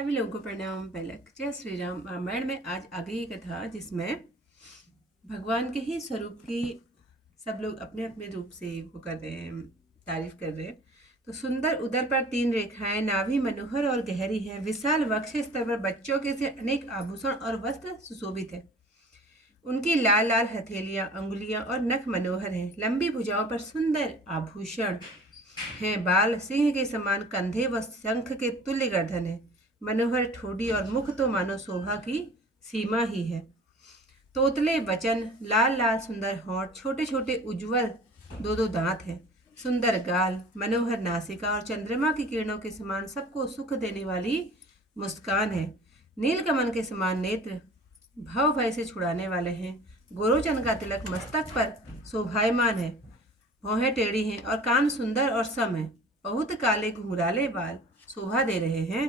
सभी लोगों को प्रणाम। पहलक जय श्री राम। रामायण में आज आ गई कथा जिसमें भगवान के ही स्वरूप की सब लोग अपने अपने रूप से वो कर रहे हैं, तारीफ कर रहे हैं। तो सुंदर उदर पर 3 रेखाएं, नाभि मनोहर और गहरी है, विशाल वक्ष स्तर पर बच्चों के से अनेक आभूषण और वस्त्र सुशोभित है। उनकी लाल लाल हथेलियां, अंगुलियां और नख मनोहर हैं। लंबी भुजाओं पर सुंदर आभूषण हैं। बाल सिंह के समान कंधे व शंख के तुल्य गर्दन है। मनोहर ठोड़ी और मुख तो मानो शोभा की सीमा ही है। तोतले वचन, लाल लाल सुंदर होंठ, छोटे छोटे उज्जवल 2 दांत हैं। सुंदर गाल, मनोहर नासिका और चंद्रमा की किरणों के समान सबको सुख देने वाली मुस्कान है। नीलकमल के समान नेत्र भव भय से छुड़ाने वाले हैं। गोरोचन का तिलक मस्तक पर शोभायमान है। भौहें टेढ़ी हैं और कान सुंदर और सम है। बहुत काले घुंघराले बाल शोभा दे रहे हैं।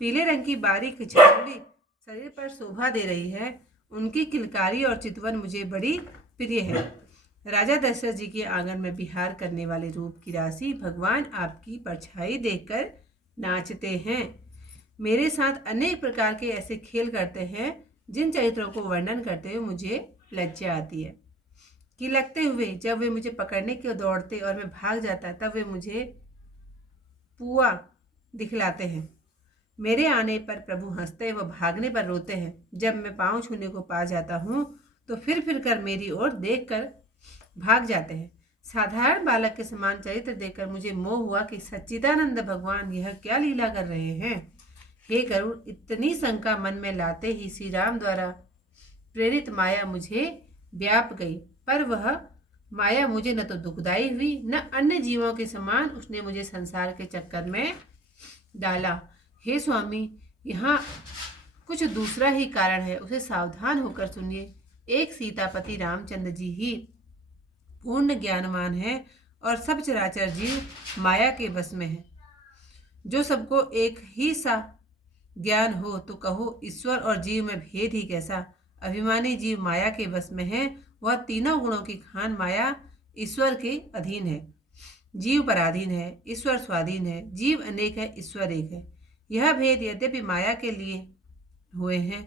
पीले रंग की बारीक झाड़ी शरीर पर शोभा दे रही है। उनकी किलकारी और चितवन मुझे बड़ी प्रिय है। राजा दशरथ जी के आंगन में विहार करने वाले रूप की राशि भगवान आपकी परछाई देखकर नाचते हैं। मेरे साथ अनेक प्रकार के ऐसे खेल करते हैं जिन चरित्रों को वर्णन करते हुए मुझे लज्जा आती है कि लगते हुए जब वे मुझे पकड़ने के दौड़ते और मैं भाग जाता तब वे मुझे पुआ दिखलाते हैं। मेरे आने पर प्रभु हंसते व भागने पर रोते हैं। जब मैं पाँव छूने को पा जाता हूँ तो फिर कर मेरी ओर देखकर भाग जाते हैं। साधारण बालक के समान चरित्र देखकर मुझे मोह हुआ कि सच्चिदानंद भगवान यह क्या लीला कर रहे हैं। हे गरुड़, इतनी शंका मन में लाते ही श्री राम द्वारा प्रेरित माया मुझे व्याप गई, पर वह माया मुझे न तो दुखदाई हुई न अन्य जीवों के समान उसने मुझे संसार के चक्कर में डाला। हे स्वामी, यहाँ कुछ दूसरा ही कारण है, उसे सावधान होकर सुनिए। एक सीतापति रामचंद्र जी ही पूर्ण ज्ञानवान है और सब चराचर जीव माया के वश में है। जो सबको एक ही सा ज्ञान हो तो कहो ईश्वर और जीव में भेद ही कैसा। अभिमानी जीव माया के वश में है। वह तीनों गुणों की खान माया ईश्वर के अधीन है। जीव पराधीन है, ईश्वर स्वाधीन है। जीव अनेक है, ईश्वर एक है। यह भेद यद्यपि माया के लिए हुए हैं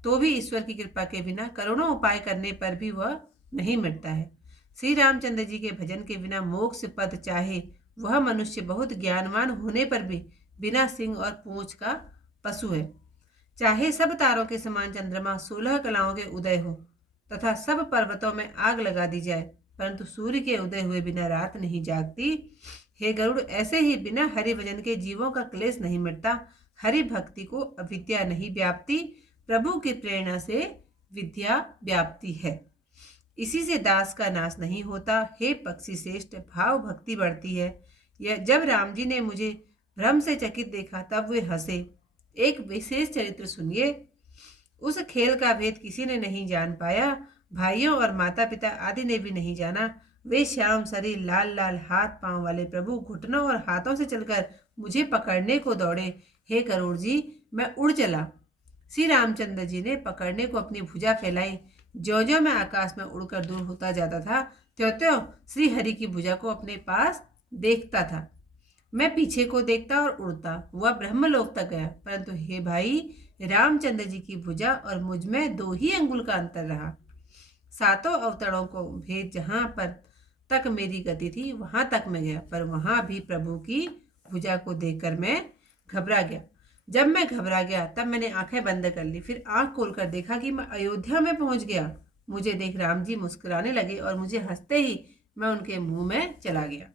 तो भी ईश्वर की कृपा के बिना करोड़ों उपाय करने पर भी वह नहीं मिटता है। श्री रामचंद्र जी के भजन के बिना मोक्ष पद चाहे वह मनुष्य बहुत ज्ञानवान होने पर भी बिना सिंह और पूंछ का पशु है। चाहे सब तारों के समान चंद्रमा 16 कलाओं के उदय हो तथा सब पर्वतों में आग लगा दी जाए, परंतु सूर्य के उदय हुए बिना रात नहीं जागती। हे गरुड़, ऐसे ही बिना हरि भजन के जीवों का क्लेश नहीं मिटता। हरि भक्ति को अविद्या नहीं व्याप्ति, प्रभु की प्रेरणा से विद्या व्याप्ति है। इसी से दास का नाश नहीं होता। हे पक्षी श्रेष्ठ, भाव भक्ति बढ़ती है। यह जब राम जी ने मुझे भ्रम से चकित देखा तब वे हंसे। एक विशेष चरित्र सुनिए। उस खेल का भेद किसी ने नहीं जान पाया। भाइयों और माता पिता आदि ने भी नहीं जाना। वे श्याम शरीर, लाल लाल हाथ पांव वाले प्रभु घुटनों और हाथों से चलकर मुझे पकड़ने को दौड़े। हे गरुड़ जी, मैं उड़ चला। श्री रामचंद्र जी ने पकड़ने को अपनी भुजा फैलाई। ज्यों ज्यों मैं आकाश में उड़कर दूर होता जाता था त्यों त्यों श्री हरि की भुजा को अपने पास देखता था। मैं पीछे को देखता और उड़ता वह ब्रह्मलोक तक गया, परंतु हे भाई, रामचंद्र जी की भुजा और मुझ में 2 ही अंगुल का अंतर रहा। 7 अवतरणों को भेद जहां पर तक मेरी गति थी वहां तक मैं गया, पर वहां भी प्रभु की भुजा को देखकर मैं घबरा गया। जब मैं घबरा गया तब मैंने आंखें बंद कर ली। फिर आंख खोलकर देखा कि मैं अयोध्या में पहुंच गया। मुझे देख राम जी मुस्कुराने लगे और मुझे हंसते ही मैं उनके मुंह में चला गया।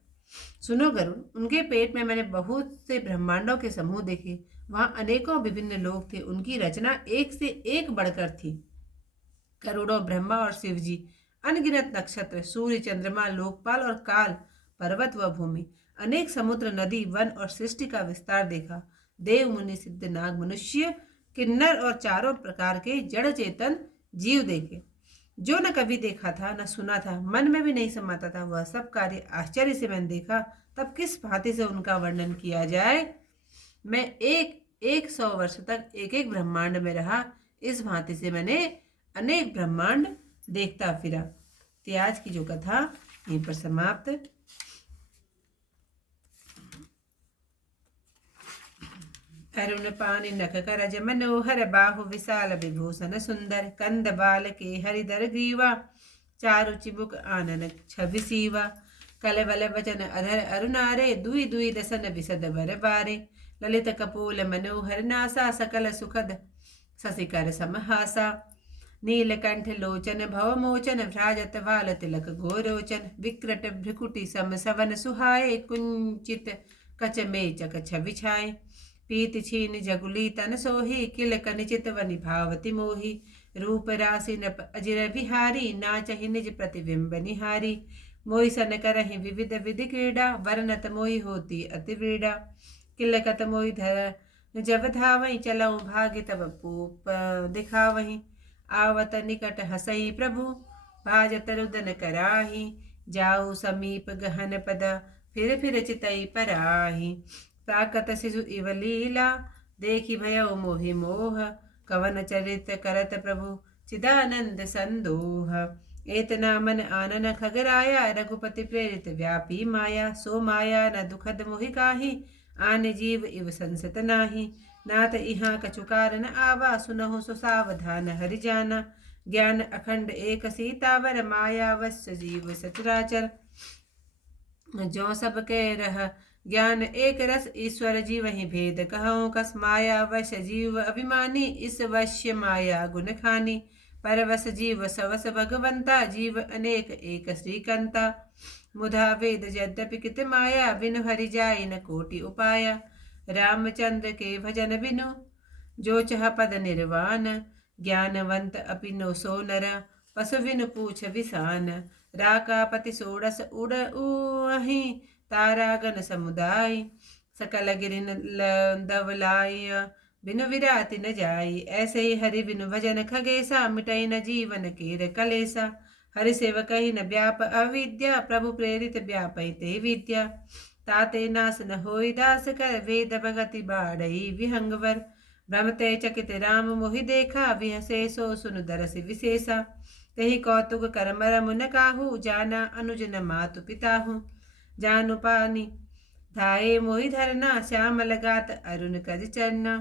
सुनो गरुड़, उनके पेट में मैंने बहुत से ब्रह्मांडों के समूह देखे। वहां अनेकों विभिन्न लोग थे। उनकी रचना एक से एक बढ़कर थी। करोड़ों ब्रह्मा और शिव जी, अनगिनत नक्षत्र, सूर्य, चंद्रमा, लोकपाल और काल, पर्वत व भूमि, अनेक समुद्र, नदी, वन और सृष्टि का विस्तार देखा। देव, मुनि, सिद्ध, नाग, मनुष्य, किन्नर और चारों प्रकार के जड़ चेतन जीव देखे। जो न कभी देखा था न सुना था, मन में भी नहीं समाता था, वह सब कार्य आश्चर्य से मैंने देखा। तब किस भांति से उनका वर्णन किया जाए। मैं 100 वर्ष तक एक एक ब्रह्मांड में रहा। इस भांति से मैंने अनेक ब्रह्मांड देखता फिरा। तो आज की जो कथा यहीं पर समाप्त। अरुण पानि नख करज मनोहर बाहु विशाल विभूषण सुंदर कंद बाल के हरिधर ग्रीवा चारु चिबुक आनन छवि सीवा कलवल वचन अधर अरुणारे दुई दुई दसन विसद बर बारे ललित कपोल मनोहर नासा सकल सुखद ससिकर समहासा नीलकंठ लोचन भवमोचन भ्राजत वाल तिलक गोरोचन विक्रट भ्रिकुटी सम सवन सुहाए कुंचित कच मेचक छवि छाए पीत छीन जगुली तन सोही किल कनिचित वनि भावति मोही रूप राशि नप अजिर विहारी नाचहि निज प्रतिबिंब निहारी मोहि सन करहि विविध विधि क्रीड़ा वर्णत मोहि होती अति व्रीड़ा किलकत मोहि धर जब धावई चलऊ भाग्य तब पूप दिखावही आवत निकट हसई प्रभु भाजत रुदन कराही जाऊ समीप गहन पद फिर चितई पराही ताकत शिशु इव लीला देखी भयउ मोहि मोह कवन चरित करत प्रभु चिदानंद संदोह एतना मन आनन खगराया रघुपति प्रेरित व्यापी माया सो माया न दुखद मोहि काहि आन जीव इव संसत नाही नाथ इहाँ कछु कारण आवा सुनहु सो सावधान हरि जाना ज्ञान अखंड एक सीतावर माया वश्य जीव सचराचर जो सब कह रह ज्ञान एक रस ईश्वर जीव ही भेद कहूँ कस माया वश जीव अभिमानी इस वश्य माया गुण खानी परवश जीव सवस भगवंता जीव अनेक एक श्रीकंता मुधा वेद यद्यपि कित माया बिनु हरि जाय न कोटि उपाया रामचंद्र के भजन बिनु जो चह पद निर्वाण ज्ञानवंत अपि नो सो नर पशु बिनु पूछ विसान राकापति सोड़स उड़ उहि तारागण समुदाय सकल गिरिन दवलाय बिनु विराति न जाई ऐसे ही हरि बिनु भजन खगेसा मिटई न जीवन केर कलेसा हरि सेवक ही न व्याप अविद्या प्रभु प्रेरित व्यापई ते विद्या ताते नास न होई दास कर वेद भगति बाड़ई विहंगवर भ्रमते चकित राम मोहि देखा विहसे सो सुन दरसि विशेषा तेहि कौतुक कर मर मुन काहू जाना अनुज न मातु पिताहू जानु पानी धाये मोहि धरना श्याम लगात अरुण कर चरना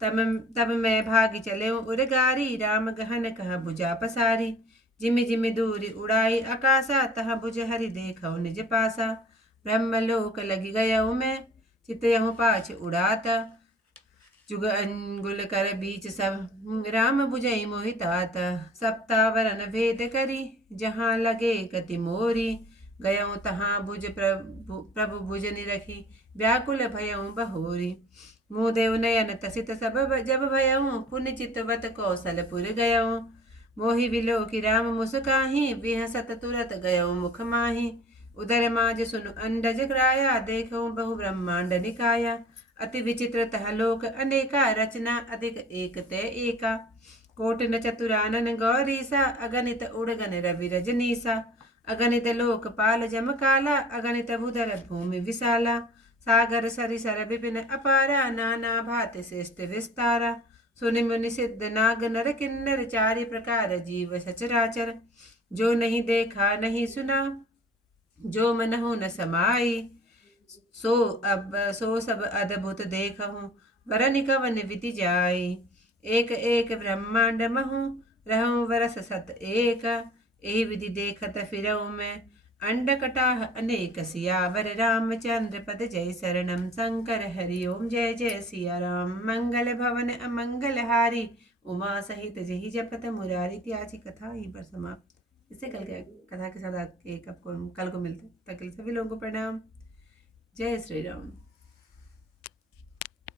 तब मैं भागी चले उरगारी राम गहन कह भुजा पसारी जिमि जिमि दूरी उड़ाई आकाशा तह भुज हरि देखौ निज पासा ब्रह्मलोक लगी गयऊ मैं चितयहु पाछ उड़ाता जुग अंगुल कर बीच सब राम बुझई मोहितात सप्तावरन भेद करी जहाँ लगे कति मोरी गयऊ तहाँ भुज प्रभु भुज निरखी व्याकुल भयऊ बहोरी मुँह देव नयन तसित सब जब भयऊ पुण्य चितवत कौशलपुर गयऊ मोहि विलोकि राम मुस्काही विहसत तुरत गयऊ मुख माही उदर माज सुनु अंडज क्राया देखो बहु ब्रह्मांड निकाया अति विचित्र तह लोक अनेका रचना अधिक एक ते एका कोट न चतुरानन गौरीसा अगणित उड़गन रवि रजनीसा अगणित लोक पाल जम काला अगणित भूधर भूमि विशाला सागर सरिसर विपिन अपारा नाना भाति श्रेष्ठ विस्तारा सुनि मुनि सिद्ध नाग नर किन्नर चारि प्रकार जीव सचराचर जो नहीं देखा नहीं सुना जो मनहु न समाई सो सब अद्भुत देखहूँ वरनि कवन विधि जाई एक एक ब्रह्मांड महु रहूँ वरस सत एक एहि विधि देखत फिरऊँ मैं अंड कटाह अनेक सियावर रामचंद्र पद जय शरणम शंकर हरि ओम जय जय सिया राम मंगल भवन अमंगल हारी उमा सहित जहि जपत मुरारी। थी आज की कथा यहीं पर समाप्त। इससे कल के कथा के साथ आपके कल को मिलते हैं। तक के लिए सभी लोगों को प्रणाम। जय श्री राम।